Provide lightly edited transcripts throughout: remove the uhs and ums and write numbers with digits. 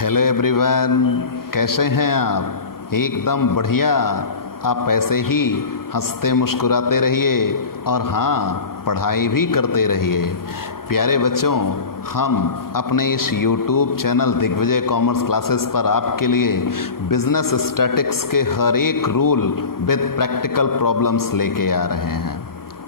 Hello everyone, कैसे हैं आप? एकदम बढ़िया। आप ऐसे ही हंसते मुस्कुराते रहिए और हाँ, पढ़ाई भी करते रहिए। प्यारे बच्चों, हम अपने इस YouTube channel Digvijay commerce classes पर आपके लिए बिजनेस स्टैटिक्स के हर एक रूल विद प्रैक्टिकल प्रॉब्लम्स लेके आ रहे हैं।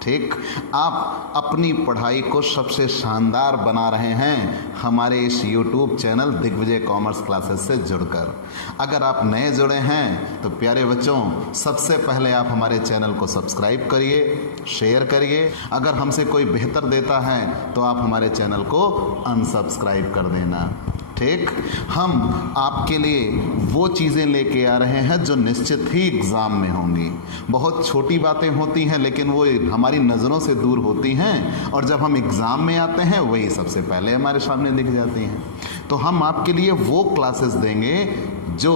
ठीक, आप अपनी पढ़ाई को सबसे शानदार बना रहे हैं हमारे इस YouTube channel Digvijay commerce classes से जुड़कर। अगर आप नए जुड़े हैं तो प्यारे बच्चों, सबसे पहले आप हमारे चैनल को सब्सक्राइब करिए, शेयर करिए। अगर हमसे कोई बेहतर देता है तो आप हमारे चैनल को अनसब्सक्राइब कर देना। ठीक, हम आपके लिए वो चीज़ें लेके आ रहे हैं जो निश्चित ही एग्ज़ाम में होंगी। बहुत छोटी बातें होती हैं लेकिन वो हमारी नज़रों से दूर होती हैं, और जब हम एग्ज़ाम में आते हैं वही सबसे पहले हमारे सामने दिख जाती हैं। तो हम आपके लिए वो क्लासेस देंगे जो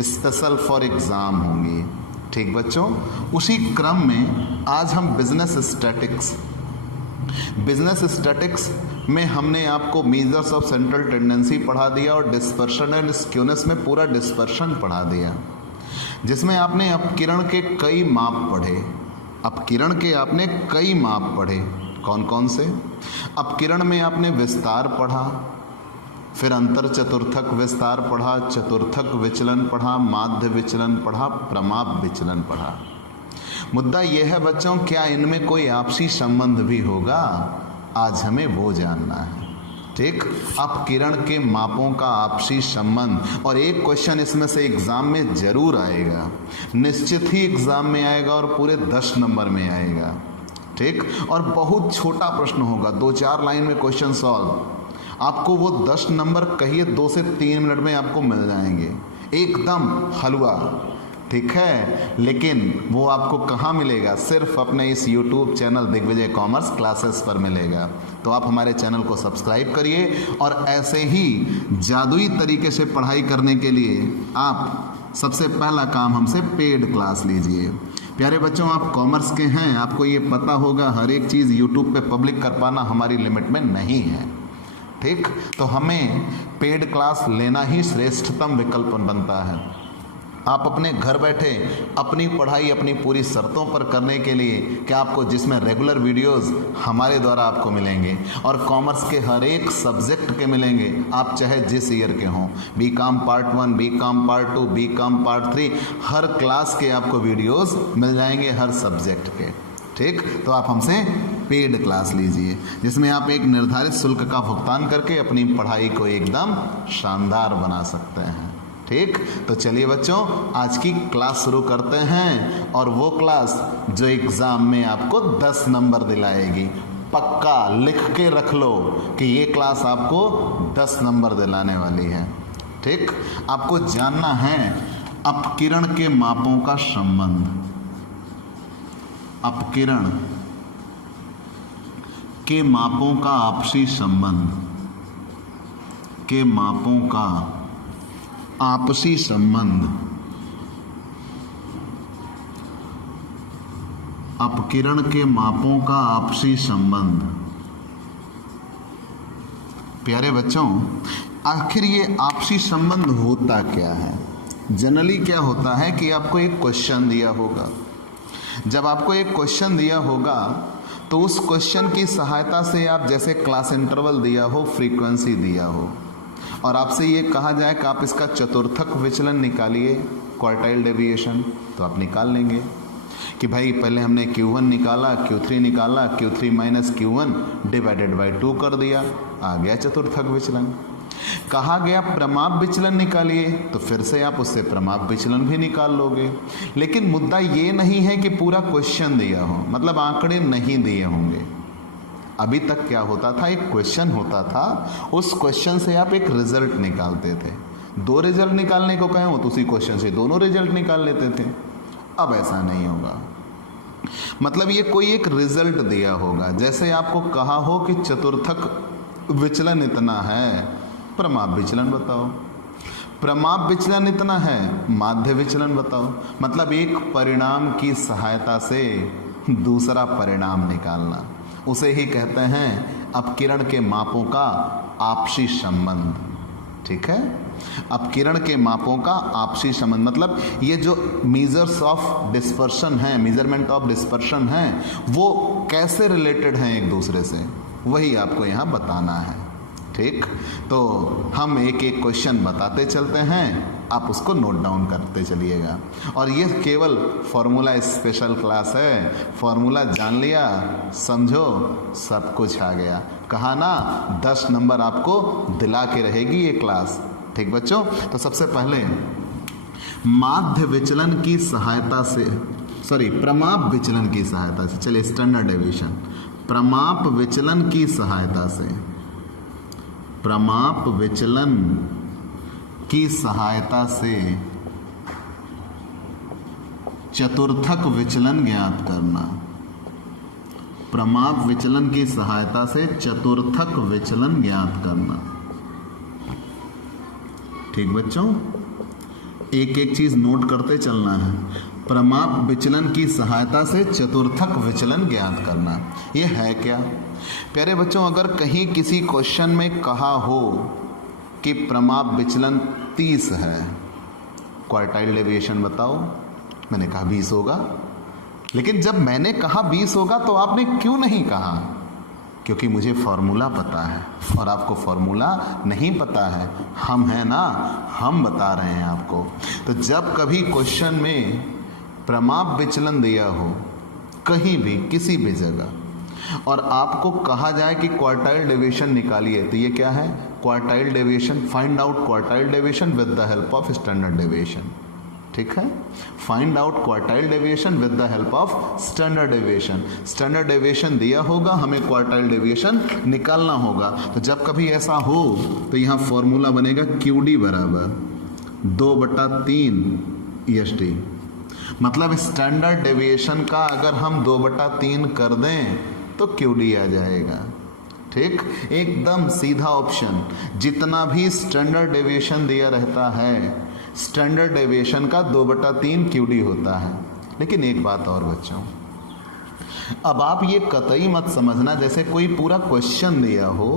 स्पेशल फॉर एग्ज़ाम होंगी। ठीक बच्चों, उसी क्रम में आज हम बिजनेस स्टैटिक्स में हमने आपको मेजर्स ऑफ सेंट्रल टेंडेंसी पढ़ा दिया और डिस्पर्शन एंड स्क्यूनेस में पूरा डिस्पर्शन पढ़ा दिया, जिसमें आपने अपकिरण के कई माप पढ़े। अपकिरण के आपने कई माप पढ़े। कौन कौन से? अपकिरण में आपने विस्तार पढ़ा, फिर अंतर चतुर्थक विस्तार पढ़ा, चतुर्थक विचलन पढ़ा, माध्य विचलन पढ़ा, प्रमाप विचलन पढ़ा। मुद्दा यह है बच्चों, क्या इनमें कोई आपसी संबंध भी होगा? आज हमें वो जानना है। ठीक, अपकिरण के मापों का आपसी संबंध, और एक क्वेश्चन इसमें से एग्जाम में जरूर आएगा, निश्चित ही एग्जाम में आएगा और पूरे 10 नंबर में आएगा। ठीक, और बहुत छोटा प्रश्न होगा, 2-4 लाइन में क्वेश्चन सॉल्व। आपको वो 10 नंबर कहिए 2 से 3 मिनट में आपको मिल जाएंगे, एकदम हलवा। ठीक है, लेकिन वो आपको कहाँ मिलेगा? सिर्फ अपने इस YouTube channel Digvijay commerce classes पर मिलेगा। तो आप हमारे चैनल को सब्सक्राइब करिए, और ऐसे ही जादुई तरीके से पढ़ाई करने के लिए आप सबसे पहला काम हमसे पेड क्लास लीजिए। प्यारे बच्चों, आप कॉमर्स के हैं, आपको ये पता होगा हर एक चीज़ YouTube पे पब्लिक कर पाना हमारी लिमिट में नहीं है। ठीक, तो हमें पेड क्लास लेना ही श्रेष्ठतम विकल्प बनता है। आप अपने घर बैठे अपनी पढ़ाई अपनी पूरी शर्तों पर करने के लिए, क्या आपको जिसमें रेगुलर वीडियोस हमारे द्वारा आपको मिलेंगे और कॉमर्स के हर एक सब्जेक्ट के मिलेंगे, आप चाहे जिस ईयर के हों, BCom part 1, BCom part 2, BCom part 3, हर क्लास के आपको वीडियोस मिल जाएंगे, हर सब्जेक्ट के। ठीक, तो आप हमसे पेड क्लास लीजिए, जिसमें आप एक निर्धारित शुल्क का भुगतान करके अपनी पढ़ाई को एकदम शानदार बना सकते हैं। ठीक, तो चलिए बच्चों, आज की क्लास शुरू करते हैं, और वो क्लास जो एग्जाम में आपको 10 नंबर दिलाएगी। पक्का लिख के रख लो कि ये क्लास आपको 10 नंबर दिलाने वाली है। ठीक, आपको जानना है अपकिरण के मापों का संबंध। अपकिरण के मापों का आपसी संबंध, के मापों का आपसी संबंध। अपकिरण के मापों का आपसी संबंध। प्यारे बच्चों, आखिर ये आपसी संबंध होता क्या है? जनरली क्या होता है कि आपको एक क्वेश्चन दिया होगा। जब आपको एक क्वेश्चन दिया होगा तो उस क्वेश्चन की सहायता से आप, जैसे क्लास इंटरवल दिया हो, फ्रीक्वेंसी दिया हो, और आपसे ये कहा जाए कि आप इसका चतुर्थक विचलन निकालिए, क्वार्टाइल डेविएशन, तो आप निकाल लेंगे कि भाई पहले हमने Q1 निकाला, Q3 निकाला, Q3 minus Q1 divided by 2 कर दिया, आ गया चतुर्थक विचलन। कहा गया प्रमाप विचलन निकालिए, तो फिर से आप उससे प्रमाप विचलन भी निकाल लोगे। लेकिन मुद्दा ये नहीं है कि पूरा क्वेश्चन दिया हो, मतलब आंकड़े नहीं दिए होंगे। अभी तक क्या होता था, एक क्वेश्चन होता था, उस क्वेश्चन से आप एक रिजल्ट निकालते थे। 2 रिजल्ट निकालने को कहें तो उसी क्वेश्चन से दोनों रिजल्ट निकाल लेते थे। अब ऐसा नहीं होगा, मतलब ये कोई एक रिजल्ट दिया होगा। जैसे आपको कहा हो कि चतुर्थक विचलन इतना है, प्रमाप विचलन बताओ। प्रमाप विचलन इतना है, माध्य विचलन बताओ। मतलब एक परिणाम की सहायता से दूसरा परिणाम निकालना, उसे ही कहते हैं अपकिरण के मापों का आपसी संबंध। ठीक है। अब किरण के मापों का आपसी संबंध, मतलब ये जो मेजर्स ऑफ डिस्पर्शन है, मेजरमेंट ऑफ डिस्पर्शन है, वो कैसे रिलेटेड हैं एक दूसरे से, वही आपको यहाँ बताना है। ठीक, तो हम एक एक क्वेश्चन बताते चलते हैं, आप उसको नोट डाउन करते चलिएगा। और ये केवल फॉर्मूला स्पेशल क्लास है, फॉर्मूला जान लिया, समझो, सब कुछ आ गया। कहा ना 10 नंबर आपको दिला के रहेगी ये क्लास। ठीक बच्चों, तो सबसे पहले माध्य विचलन की सहायता से, प्रमाप विचलन की सहायता से, चलिए स्टैंडर्ड डेविएशन, प्रमाप विचलन की सहायता से, प्रमाप विचलन की सहायता से चतुर्थक विचलन ज्ञात करना, प्रमाप विचलन की सहायता से चतुर्थक विचलन ज्ञात करना। ठीक बच्चों, एक एक चीज नोट करते चलना है। प्रमाप विचलन की सहायता से चतुर्थक विचलन ज्ञात करना, यह है क्या? प्यारे बच्चों, अगर कहीं किसी क्वेश्चन में कहा हो कि प्रमाप विचलन 30 है, क्वार्टाइल डेविएशन बताओ, मैंने कहा 20 होगा। लेकिन जब मैंने कहा 20 होगा तो आपने क्यों नहीं कहा? क्योंकि मुझे फॉर्मूला पता है और आपको फॉर्मूला नहीं पता है। हम हैं ना, हम बता रहे हैं आपको। तो जब कभी क्वेश्चन में प्रमाप विचलन दिया हो कहीं भी किसी भी जगह और आपको कहा जाए कि क्वार्टाइल डेविएशन निकालिए, तो ये क्या है? Quartile deviation, find out quartile deviation with the help of standard deviation. ठीक है, find out quartile deviation with the help of standard deviation. Standard deviation दिया होगा, हमें क्वार्टाइल डेविएशन निकालना होगा। तो जब कभी ऐसा हो तो यहाँ फॉर्मूला बनेगा QD बराबर 2/3 ESD। मतलब स्टैंडर्ड डेविएशन का अगर हम 2/3 कर दें तो QD आ जाएगा। ठीक, एकदम सीधा ऑप्शन। जितना भी स्टैंडर्ड डेविएशन दिया रहता है, स्टैंडर्ड डेविएशन का 2/3 QD होता है। लेकिन एक बात और बच्चों, अब आप ये कतई मत समझना जैसे कोई पूरा क्वेश्चन दिया हो।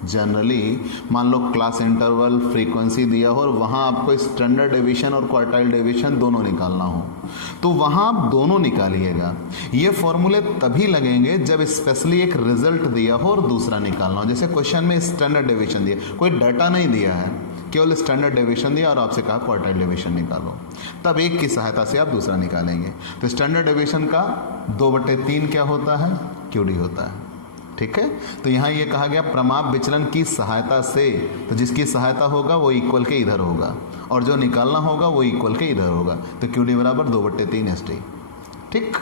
जनरली मान लो क्लास इंटरवल, फ्रीक्वेंसी दिया हो और वहाँ आपको स्टैंडर्ड डेविएशन और क्वार्टाइल डेविएशन दोनों निकालना हो, तो वहाँ आप दोनों निकालिएगा। ये फॉर्मूले तभी लगेंगे जब स्पेशली एक रिजल्ट दिया हो और दूसरा निकालना हो। जैसे क्वेश्चन में स्टैंडर्ड डेविएशन दिया, कोई डाटा नहीं दिया है, केवल स्टैंडर्ड डेविएशन दिया और आपसे कहा क्वार्टाइल डेविएशन निकालो, तब एक की सहायता से आप दूसरा निकालेंगे। तो स्टैंडर्ड डेविएशन का 2/3 क्या होता है? QD होता है। ठीक है, तो यहाँ ये कहा गया प्रमाप विचलन की सहायता से, तो जिसकी सहायता होगा वो इक्वल के इधर होगा और जो निकालना होगा वो इक्वल के इधर होगा। तो QD बराबर 2/3 SD। ठीक,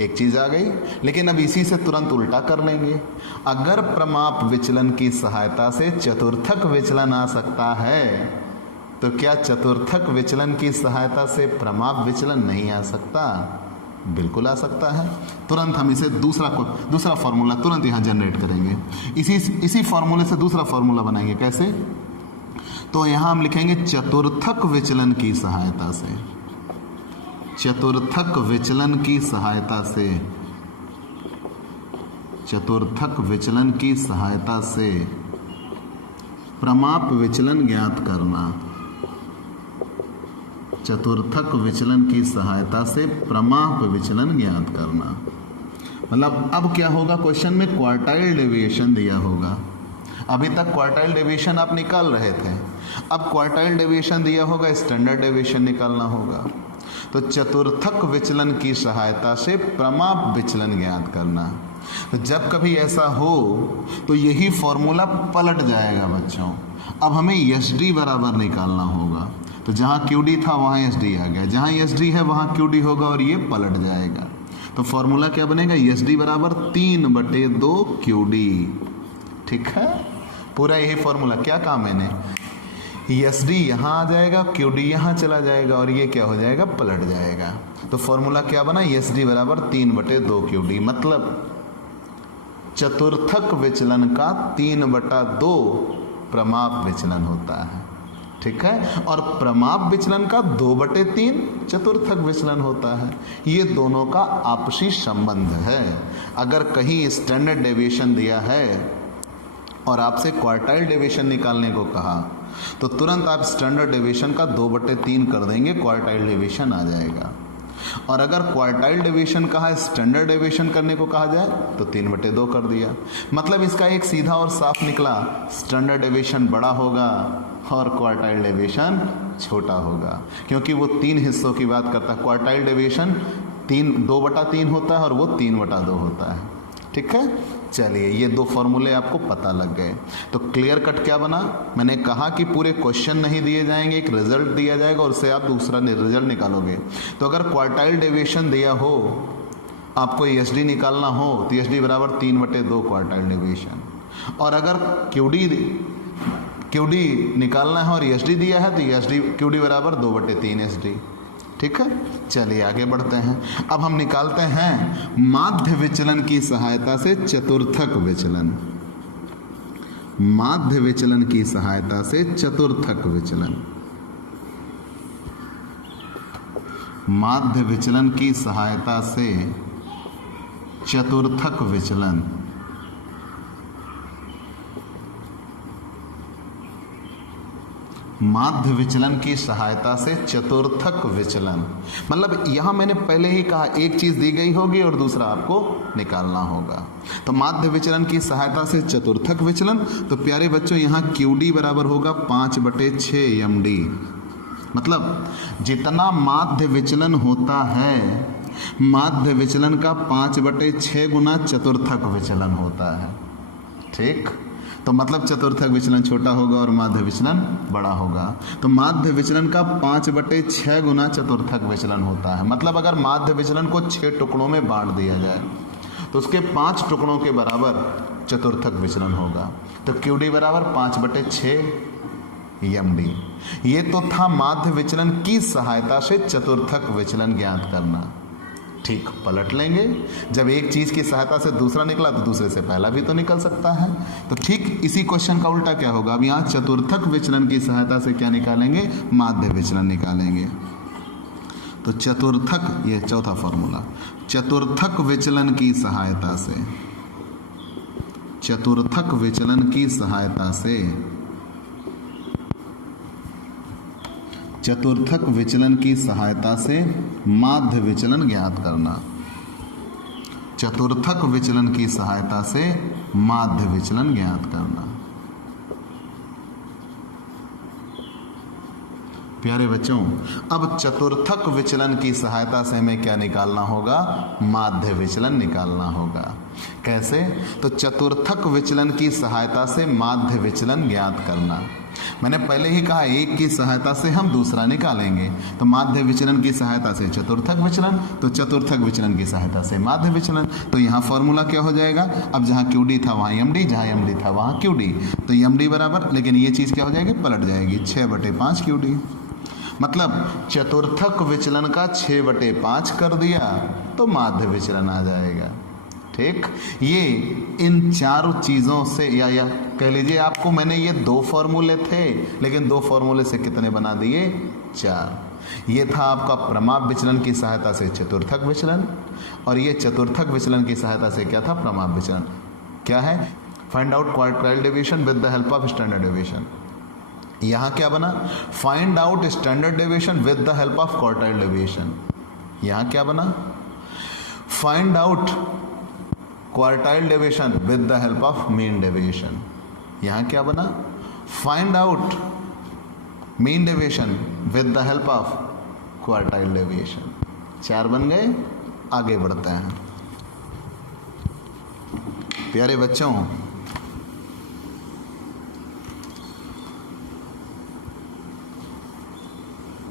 एक चीज आ गई। लेकिन अब इसी से तुरंत उल्टा कर लेंगे। अगर प्रमाप विचलन की सहायता से चतुर्थक विचलन आ सकता है, तो क्या चतुर्थक विचलन की सहायता से प्रमाप विचलन नहीं आ सकता? बिल्कुल आ सकता है। तुरंत हम इसे दूसरा फॉर्मूला तुरंत यहाँ जनरेट करेंगे। इसी फॉर्मूले से दूसरा फॉर्मूला बनाएंगे। कैसे? तो यहाँ हम लिखेंगे चतुर्थक विचलन की सहायता से, चतुर्थक विचलन की सहायता से, चतुर्थक विचलन की सहायता से प्रमाप विचलन ज्ञात करना, चतुर्थक विचलन की सहायता से प्रमाप विचलन ज्ञात करना। मतलब अब क्या होगा, क्वेश्चन में क्वार्टाइल डेविएशन दिया होगा। अभी तक क्वार्टाइल डेविएशन आप निकाल रहे थे, अब क्वार्टाइल डेविएशन दिया होगा, स्टैंडर्ड डेविएशन निकालना होगा। तो चतुर्थक विचलन की सहायता से प्रमाप विचलन ज्ञात करना। तो जब कभी ऐसा हो तो यही फॉर्मूला पलट जाएगा बच्चों। अब हमें SD बराबर निकालना होगा। तो जहाँ QD था वहाँ SD आ गया, जहाँ SD है वहाँ QD होगा और ये पलट जाएगा। तो फॉर्मूला क्या बनेगा? SD बराबर 3/2 QD। ठीक है, पूरा यही फॉर्मूला। क्या काम मैंने, SD यहाँ आ जाएगा, QD यहाँ चला जाएगा और ये क्या हो जाएगा? पलट जाएगा। तो फॉर्मूला क्या बना? SD बराबर 3/2 QD। मतलब चतुर्थक विचलन का 3/2 प्रमाप विचलन होता है। ठीक है, और प्रमाप विचलन का 2/3 चतुर्थक विचलन होता है। ये दोनों का आपसी संबंध है। अगर कहीं स्टैंडर्ड डेविएशन दिया है और आपसे क्वार्टाइल डेविएशन निकालने को कहा, तो तुरंत आप स्टैंडर्ड डेविएशन का 2/3 कर देंगे, क्वार्टाइल डेविएशन आ जाएगा। और अगर क्वार्टाइल डेविएशन कहा स्टैंडर्ड डेविएशन करने को कहा जाए तो 3/2 कर दिया। मतलब इसका एक सीधा और साफ निकला, स्टैंडर्ड डेविएशन बड़ा होगा और क्वार्टाइल डेविएशन छोटा होगा, क्योंकि वो 3 हिस्सों की बात करता है। क्वार्टाइल डेविएशन 2/3 होता है और वो 3/2 होता है। ठीक है, चलिए ये 2 फॉर्मूले आपको पता लग गए। तो क्लियर कट क्या बना, मैंने कहा कि पूरे क्वेश्चन नहीं दिए जाएंगे, एक रिजल्ट दिया जाएगा और उससे आप दूसरा रिजल्ट निकालोगे। तो अगर क्वार्टाइल डेविएशन दिया हो, आपको एसडी निकालना हो, तो एसडी बराबर 3/2 क्वार्टाइल डेविएशन। और अगर क्यूडी निकालना है और एसडी दिया है तो एसडी क्यूडी बराबर 2/3 एसडी। ठीक है, चलिए आगे बढ़ते हैं। अब हम निकालते हैं माध्य विचलन की सहायता से चतुर्थक विचलन। माध्य विचलन की सहायता से चतुर्थक विचलन। माध्य विचलन की सहायता से चतुर्थक विचलन। माध्य विचलन की सहायता से चतुर्थक विचलन, मतलब यहां मैंने पहले ही कहा एक चीज दी गई होगी और दूसरा आपको निकालना होगा। तो माध्य विचलन की सहायता से चतुर्थक विचलन, तो प्यारे बच्चों यहां QD बराबर होगा 5/6 MD। मतलब जितना माध्य विचलन होता है, माध्य विचलन का 5/6 गुना चतुर्थक विचलन होता है। ठीक, तो मतलब चतुर्थक विचलन छोटा होगा और माध्य विचलन बड़ा होगा। तो माध्य विचलन का 5/6 गुना चतुर्थक विचलन होता है। मतलब अगर माध्य विचलन को 6 टुकड़ों में बांट दिया जाए तो उसके 5 टुकड़ों के बराबर चतुर्थक विचलन होगा। तो QD बराबर 5/6 MD। ये तो था माध्य विचलन की सहायता से चतुर्थक विचलन ज्ञात करना। ठीक, पलट लेंगे, जब एक चीज की सहायता से दूसरा निकला तो दूसरे से पहला भी तो निकल सकता है। तो ठीक इसी क्वेश्चन का उल्टा क्या होगा, अब यहाँ चतुर्थक विचलन की सहायता से क्या निकालेंगे, माध्य विचलन निकालेंगे। तो चतुर्थक, ये चौथा फॉर्मूला, चतुर्थक विचलन की सहायता से, चतुर्थक विचलन की सहायता से, चतुर्थक विचलन की सहायता से माध्य विचलन ज्ञात करना। चतुर्थक विचलन की सहायता से माध्य विचलन ज्ञात करना। प्यारे बच्चों, अब चतुर्थक विचलन की सहायता से हमें क्या निकालना होगा, माध्य विचलन निकालना होगा। कैसे, तो चतुर्थक विचलन की सहायता से माध्य विचलन ज्ञात करना। मैंने पहले ही कहा एक की सहायता से हम दूसरा निकालेंगे। तो माध्य विचलन की सहायता से चतुर्थक विचलन, तो चतुर्थक विचलन की सहायता से माध्य विचलन। तो यहाँ फॉर्मूला क्या हो जाएगा, अब जहाँ QD था वहाँ MD, जहाँ MD था वहाँ QD। तो MD बराबर, लेकिन ये चीज़ क्या हो जाएगी, पलट जाएगी, 6/5 QD। मतलब चतुर्थक विचलन का 6/5 कर दिया तो माध्य विचलन आ जाएगा। ठीक, ये इन चारों चीज़ों से, या कह लीजिए आपको मैंने ये 2 फॉर्मूले थे, लेकिन 2 फॉर्मूले से कितने बना दिए, 4। ये था आपका प्रमाप विचलन की सहायता से चतुर्थक विचलन, और ये चतुर्थक विचलन की सहायता से क्या था, प्रमाप विचलन। क्या है, find out quartile deviation with the help of standard deviation. यहाँ क्या बना, find out standard deviation with the help of quartile deviation. यहाँ क्या बना, find out quartile deviation with the help of mean deviation. यहाँ क्या बना, find out mean deviation with the help of quartile deviation. 4 बन गए, आगे बढ़ते हैं। प्यारे बच्चों,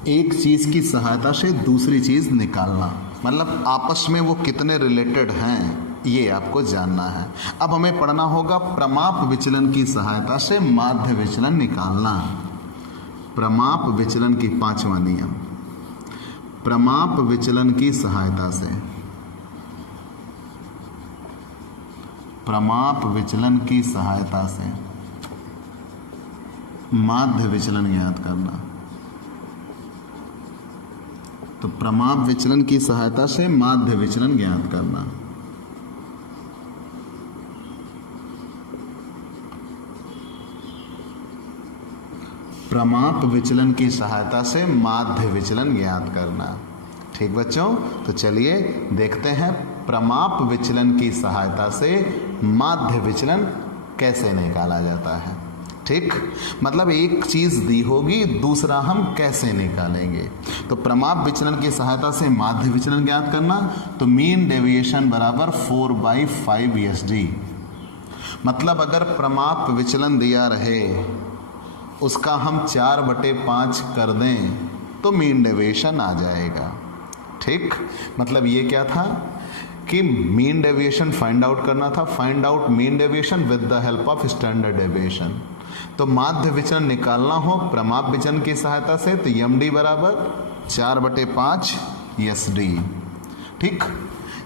एक चीज की सहायता से दूसरी चीज निकालना, मतलब आपस में वो कितने रिलेटेड हैं ये आपको जानना है। अब हमें पढ़ना होगा प्रमाप विचलन की सहायता से माध्य विचलन निकालना। प्रमाप विचलन की 5वां नियम, प्रमाप विचलन की सहायता से, प्रमाप विचलन की सहायता से माध्य विचलन ज्ञात करना। तो प्रमाप विचलन की सहायता से माध्य विचलन ज्ञात करना। प्रमाप विचलन की सहायता से माध्य विचलन ज्ञात करना। ठीक बच्चों, तो चलिए देखते हैं प्रमाप विचलन की सहायता से माध्य विचलन कैसे निकाला जाता है। ठीक, मतलब एक चीज दी होगी, दूसरा हम कैसे निकालेंगे। तो प्रमाप विचलन की सहायता से माध्य विचलन ज्ञात करना, तो मीन डेविएशन बराबर 4/5 ESD। मतलब अगर प्रमाप विचलन दिया रहे उसका हम 4/5 कर दें तो मीन डेविएशन आ जाएगा। ठीक, मतलब ये क्या था कि मीन डेविएशन फाइंड आउट करना था, find out mean deviation with the help of standard deviation. तो माध्य विचलन निकालना हो प्रमाप विचलन की सहायता से, तो MD बराबर 4/5 ESD। ठीक,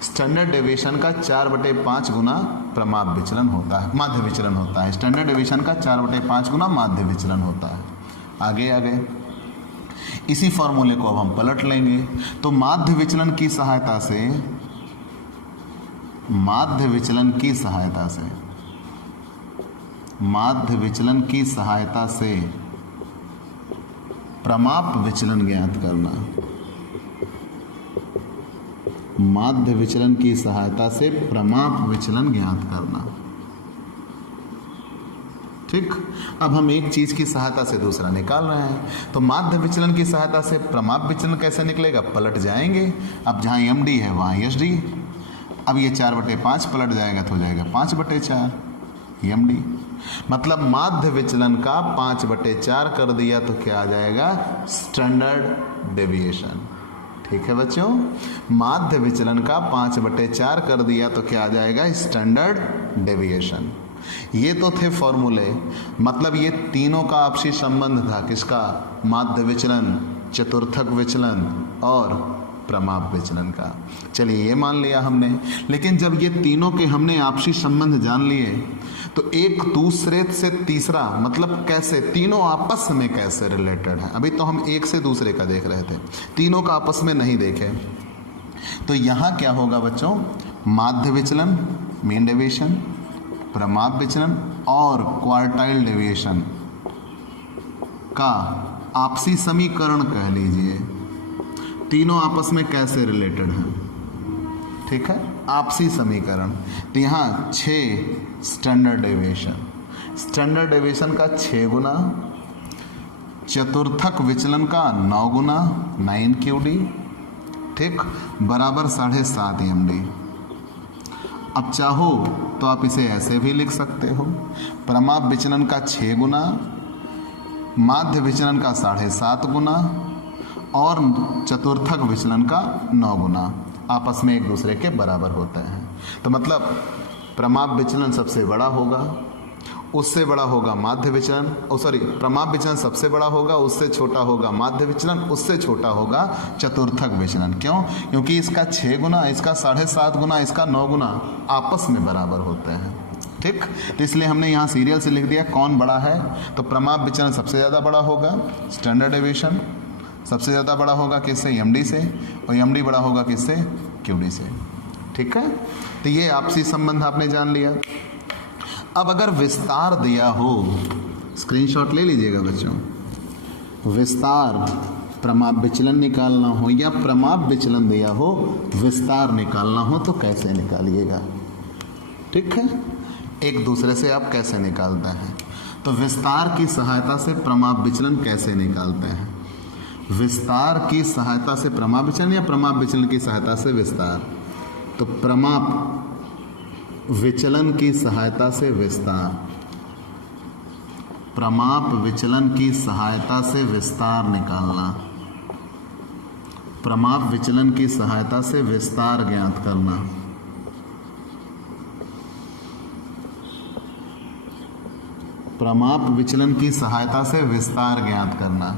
स्टैंडर्ड डेविएशन का 4/5 गुना प्रमाप विचलन होता है, माध्य विचलन होता है। स्टैंडर्ड डेविएशन का 4/5 गुना माध्य विचलन होता है। आगे आगे इसी फॉर्मूले को अब हम पलट लेंगे। तो माध्य विचलन की सहायता से, माध्य विचलन की सहायता से, माध्य विचलन की सहायता से प्रमाप विचलन ज्ञात करना। माध्य विचलन की सहायता से प्रमाप विचलन ज्ञात करना। ठीक, अब हम एक चीज की सहायता से दूसरा निकाल रहे हैं। तो माध्य विचलन की सहायता से प्रमाप विचलन कैसे निकलेगा, पलट जाएंगे। अब जहां MD है वहां SD। अब ये 4/5 पलट जाएगा तो हो जाएगा 5/4 MD। मतलब माध्य विचलन का 5/4 कर दिया तो क्या आ जाएगा, स्टैंडर्ड डेविएशन। ठीक है बच्चों, माध्य विचलन का 5/4 कर दिया तो क्या आ जाएगा, स्टैंडर्ड डेविएशन। ये तो थे फॉर्मूले, मतलब ये तीनों का आपसी संबंध था। किसका, माध्य विचलन, चतुर्थक विचलन और प्रमाप विचलन का। चलिए ये मान लिया हमने। लेकिन जब ये तीनों के हमने आपसी संबंध जान लिए तो एक दूसरे से तीसरा, मतलब कैसे, तीनों आपस में कैसे रिलेटेड है। अभी तो हम एक से दूसरे का देख रहे थे, तीनों का आपस में नहीं देखे। तो यहाँ क्या होगा बच्चों, माध्य विचलन मीन डेविएशन, प्रमाप विचलन और क्वार्टाइल डेविएशन का आपसी समीकरण कह लीजिए, तीनों आपस में कैसे रिलेटेड हैं। ठीक है, आपसी समीकरण। तो यहाँ 6 स्टैंडर्ड डेविएशन, स्टैंडर्ड डेविएशन का 6 गुना, चतुर्थक विचलन का 9 गुना 9 QD। ठीक, बराबर 7.5 MD। अब चाहो तो आप इसे ऐसे भी लिख सकते हो, प्रमाप विचलन का 6 गुना, माध्य विचलन का 7.5 गुना और चतुर्थक विचलन का 9 गुना आपस में एक दूसरे के बराबर होते हैं। तो मतलब प्रमाप विचलन सबसे बड़ा होगा, उससे बड़ा होगा माध्य विचलन, प्रमाप विचलन सबसे बड़ा होगा, उससे छोटा होगा माध्य विचलन, उससे छोटा होगा चतुर्थक विचलन। क्यों, क्योंकि इसका 6 गुना, इसका 7.5 गुना, इसका 9 गुना आपस में बराबर होते हैं। ठीक, तो इसलिए हमने यहाँ सीरियल से लिख दिया कौन बड़ा है। तो प्रमाप विचलन सबसे ज़्यादा बड़ा होगा, स्टैंडर्ड डेविएशन सबसे ज़्यादा बड़ा होगा किससे, MD से, और MD बड़ा होगा किससे, QD से। ठीक है, तो ये आपसी संबंध आपने जान लिया। अब अगर विस्तार दिया हो, स्क्रीनशॉट ले लीजिएगा बच्चों, विस्तार प्रमाप विचलन निकालना हो या प्रमाप विचलन दिया हो, विस्तार निकालना हो तो कैसे निकालिएगा। ठीक है, एक दूसरे से आप कैसे निकालते हैं। तो विस्तार की सहायता से प्रमाप विचलन कैसे निकालते हैं, विस्तार की सहायता से प्रमाप विचलन या प्रमाप विचलन की सहायता से विस्तार। तो प्रमाप विचलन की सहायता से विस्तार, प्रमाप विचलन की सहायता से विस्तार निकालना, प्रमाप विचलन की सहायता से विस्तार ज्ञात करना। प्रमाप विचलन की सहायता से विस्तार ज्ञात करना।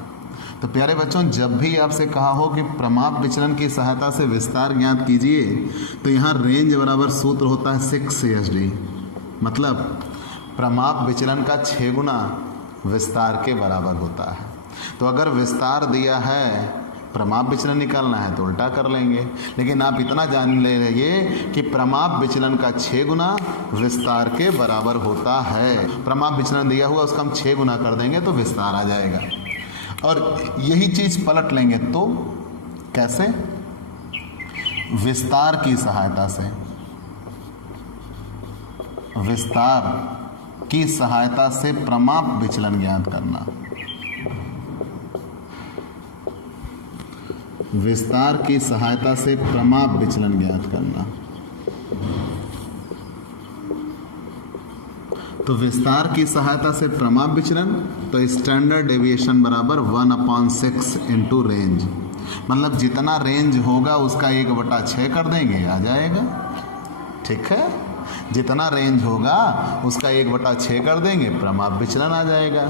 तो प्यारे बच्चों, जब भी आपसे कहा हो कि प्रमाप विचलन की सहायता से विस्तार ज्ञात कीजिए, तो यहाँ रेंज बराबर सूत्र होता है 6 ESD। मतलब प्रमाप विचलन का 6 गुना विस्तार के बराबर होता है। तो अगर विस्तार दिया है प्रमाप विचलन निकालना है तो उल्टा कर लेंगे, लेकिन आप इतना जान ले रहिए कि प्रमाप विचलन का 6 गुना विस्तार के बराबर होता है। प्रमाप विचलन दिया हुआ उसका हम 6 गुना कर देंगे तो विस्तार आ जाएगा। और यही चीज पलट लेंगे तो कैसे? विस्तार की सहायता से, विस्तार की सहायता से प्रमाप विचलन ज्ञात करना, विस्तार की सहायता से प्रमाप विचलन ज्ञात करना। तो विस्तार की सहायता से प्रमाप विचलन, तो स्टैंडर्ड डेविएशन बराबर 1/6 इंटू रेंज, मतलब जितना रेंज होगा उसका 1/6 कर देंगे, आ जाएगा। ठीक है, जितना रेंज होगा उसका 1/6 कर देंगे, प्रमाप विचलन आ जाएगा।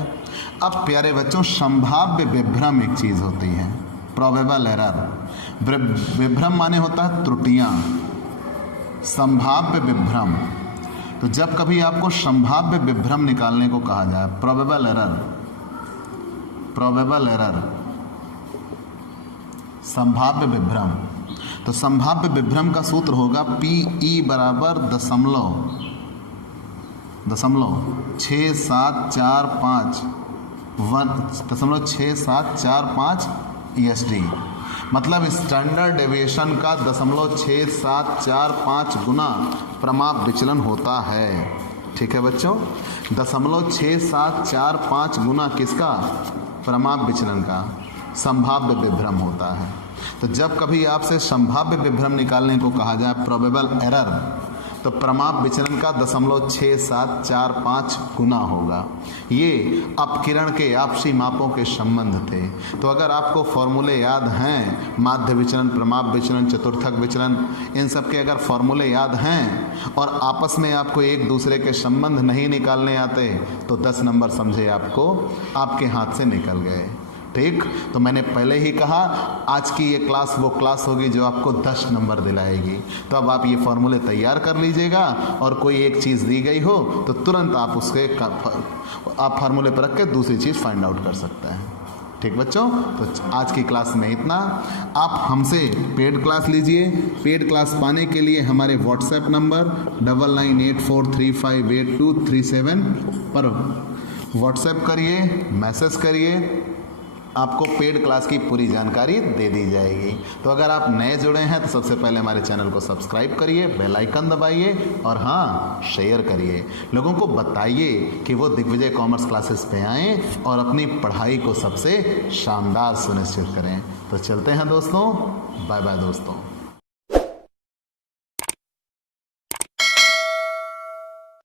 अब प्यारे बच्चों, संभाव्य विभ्रम एक चीज होती है, प्रोबेबल एरर। विभ्रम माने होता है त्रुटियां, संभाव्य विभ्रम। तो जब कभी आपको संभाव्य विभ्रम निकालने को कहा जाए, प्रोबेबल एरर, प्रोबेबल एरर, संभाव्य विभ्रम, तो संभाव्य विभ्रम का सूत्र होगा PE बराबर 0.6745 ESD, मतलब स्टैंडर्ड डेविएशन का 0.6745 गुना प्रमाप विचलन होता है। ठीक है बच्चों, 0.6745 गुना किसका? प्रमाप विचलन का संभाव्य विभ्रम होता है। तो जब कभी आपसे संभाव्य विभ्रम निकालने को कहा जाए, प्रोबेबल एरर, तो प्रमाप विचलन का 0.6745 गुना होगा। ये अपकिरण के आपसी मापों के संबंध थे। तो अगर आपको फॉर्मूले याद हैं, माध्य विचलन, प्रमाप विचलन, चतुर्थक विचलन, इन सब के अगर फॉर्मूले याद हैं और आपस में आपको एक दूसरे के संबंध नहीं निकालने आते, तो 10 नंबर समझे आपको आपके हाथ से निकल गए। ठीक, तो मैंने पहले ही कहा आज की ये क्लास वो क्लास होगी जो आपको 10 नंबर दिलाएगी। तो अब आप ये फॉर्मूले तैयार कर लीजिएगा और कोई एक चीज़ दी गई हो तो तुरंत आप उसके आप फार्मूले पर रख के दूसरी चीज़ फाइंड आउट कर सकते हैं। ठीक बच्चों, तो आज की क्लास में इतना। आप हमसे पेड क्लास लीजिए। पेड क्लास पाने के लिए हमारे व्हाट्सएप नंबर 9984358237 पर व्हाट्सएप करिए, मैसेज करिए, आपको पेड क्लास की पूरी जानकारी दे दी जाएगी। तो अगर आप नए जुड़े हैं तो सबसे पहले हमारे चैनल को सब्सक्राइब करिए, बेल आइकन दबाइए और हाँ, शेयर करिए। लोगों को बताइए कि वो दिग्विजय कॉमर्स क्लासेस पे आएँ और अपनी पढ़ाई को सबसे शानदार सुनिश्चित करें। तो चलते हैं दोस्तों, बाय बाय दोस्तों।